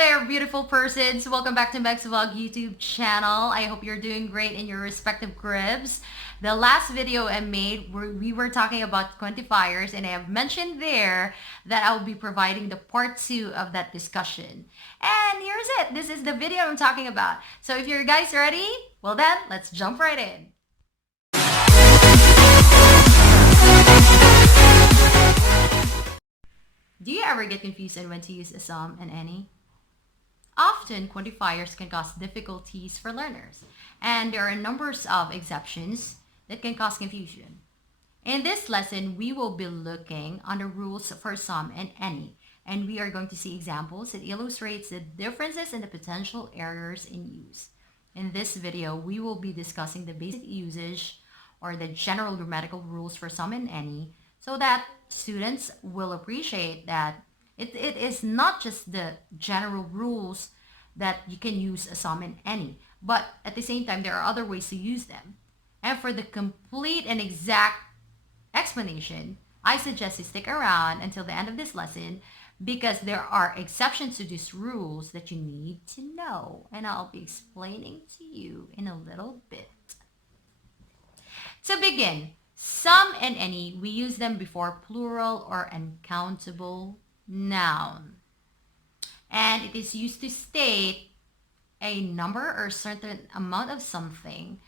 there, beautiful persons. Welcome back to MegsVlog YouTube channel. I hope you're doing great in your respective cribs. The last video I made, we were talking about quantifiers, and I have mentioned there that I will be providing the part 2 of that discussion. And here's it. This is the video I'm talking about. So if you're guys ready, well then, let's jump right in. Do you ever get confused on when to use a some and any? Often, quantifiers can cause difficulties for learners, and there are numbers of exceptions that can cause confusion. In this lesson, we will be looking on the rules for some and any, and we are going to see examples that illustrates the differences and the potential errors in use. In this video, we will be discussing the basic usage or the general grammatical rules for some and any, so that students will appreciate that it is not just the general rules that you can use a some and any, but at the same time, there are other ways to use them. And for the complete and exact explanation, I suggest you stick around until the end of this lesson because there are exceptions to these rules that you need to know, and I'll be explaining to you in a little bit. To begin, some and any, we use them before plural or uncountable noun. And it is used to state a number or a certain amount of something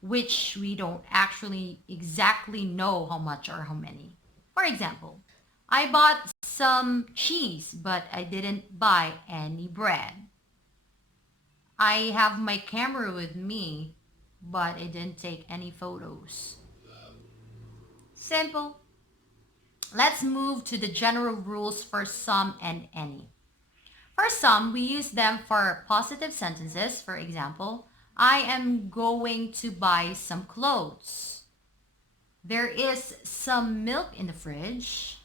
which we don't actually exactly know how much or how many. For example, I bought some cheese, but I didn't buy any bread. I have my camera with me, but I didn't take any photos. Simple. Let's move to the general rules for some and any. For some, we use them for positive sentences. For example, I am going to buy some clothes. There is some milk in the fridge.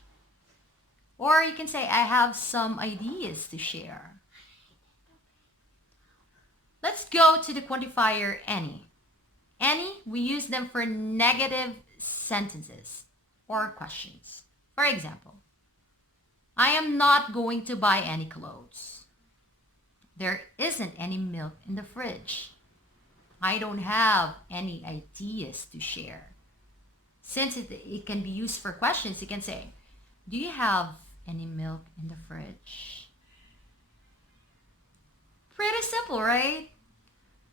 Or you can say, I have some ideas to share. Let's go to the quantifier any. Any, we use them for negative sentences or questions. For example, I am not going to buy any clothes. There isn't any milk in the fridge. I don't have any ideas to share. Since it can be used for questions, you can say, do you have any milk in the fridge? Pretty simple, right?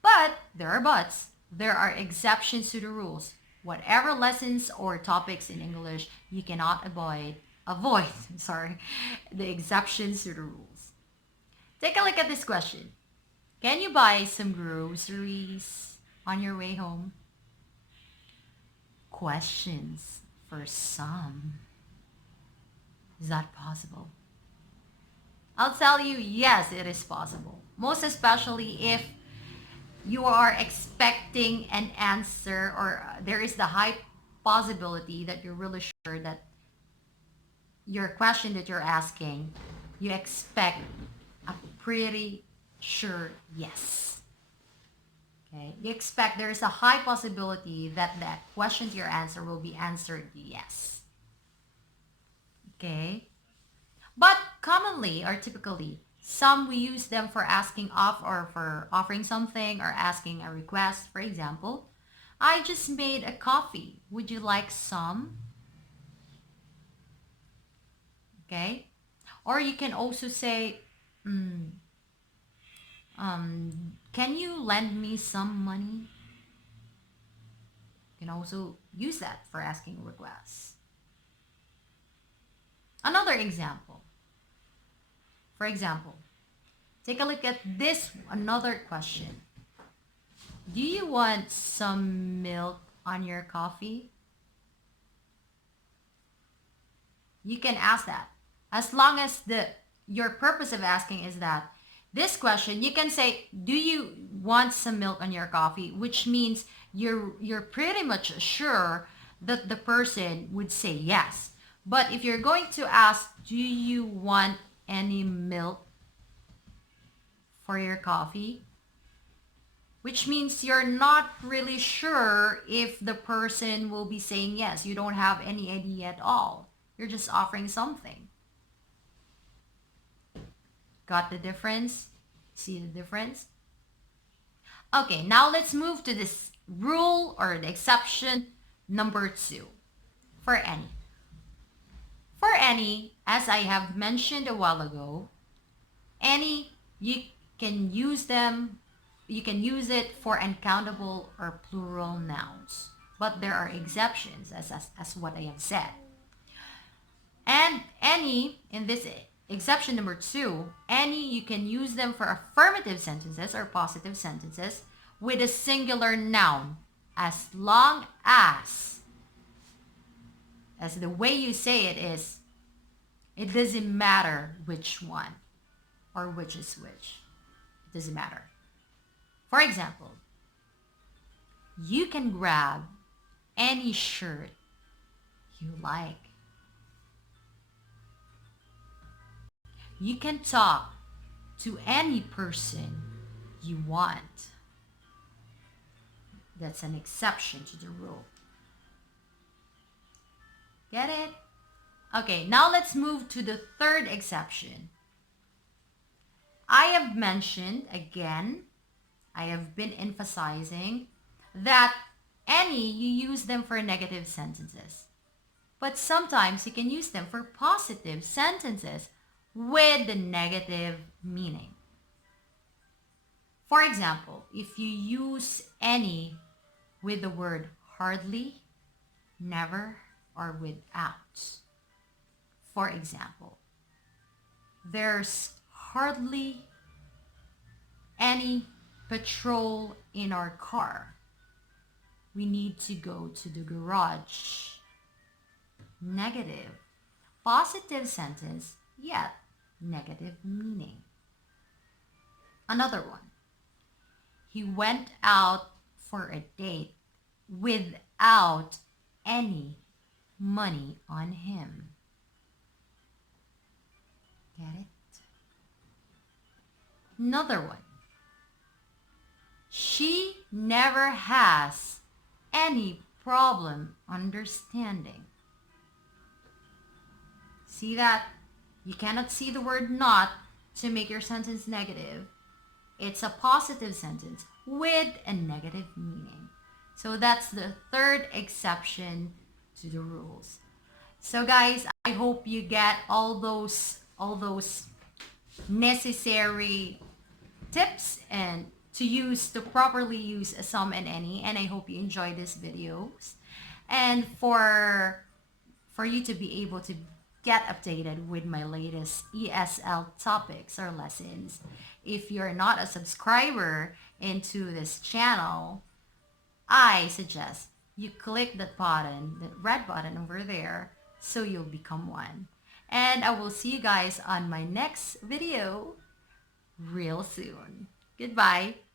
But there are buts. There are exceptions to the rules. Whatever lessons or topics in English, you cannot avoid the exceptions to the rules. Take a look at this question. Can you buy some groceries on your way home? Questions for some. Is that possible? I'll tell you, yes, it is possible. Most especially if you are expecting an answer or there is the high possibility that you're really sure that your question that you're asking, you expect a pretty sure yes. Okay? You expect there is a high possibility that that question to your answer will be answered yes. Okay? But commonly or typically, some we use them for asking off or for offering something or asking a request. For example, I just made a coffee. Would you like some? Okay? Or you can also say, can you lend me some money? You can also use that for asking requests. Another example. For example, take a look at this, another question. Do you want some milk on your coffee? You can ask that. As long as your purpose of asking is that this question, you can say, do you want some milk on your coffee? Which means you're pretty much sure that the person would say yes. But if you're going to ask, do you want any milk for your coffee? Which means you're not really sure if the person will be saying yes. You don't have any idea at all. You're just offering something. Got the difference? See the difference? Okay, now let's move to this rule or the exception number 2 for any. For any, as I have mentioned a while ago, any, you can use it for uncountable or plural nouns. But there are exceptions, as what I have said. And any, in this exception number 2, any, you can use them for affirmative sentences or positive sentences with a singular noun as long as the way you say it is, it doesn't matter which one or which is which. It doesn't matter. For example, you can grab any shirt you like. You can talk to any person you want. That's an exception to the rule. Get it? Okay, now let's move to the third exception. I have mentioned again, I have been emphasizing that any, you use them for negative sentences. But sometimes you can use them for positive sentences with the negative meaning. For example, if you use any with the word hardly, never, or without. For example, there's hardly any petrol in our car. We need to go to the garage. Negative. Positive sentence, yet negative meaning. Another one. He went out for a date without any money on him. Get it? Another one. She never has any problem understanding. See that? You cannot see the word not to make your sentence negative. It's a positive sentence with a negative meaning. So that's the third exception to the rules. So guys, I hope you get all those necessary tips and to properly use a some and any, and I hope you enjoy this videos. And for you to be able to get updated with my latest ESL topics or lessons, if you're not a subscriber into this channel, I suggest you click that button, that red button over there, so you'll become one. And I will see you guys on my next video real soon. Goodbye.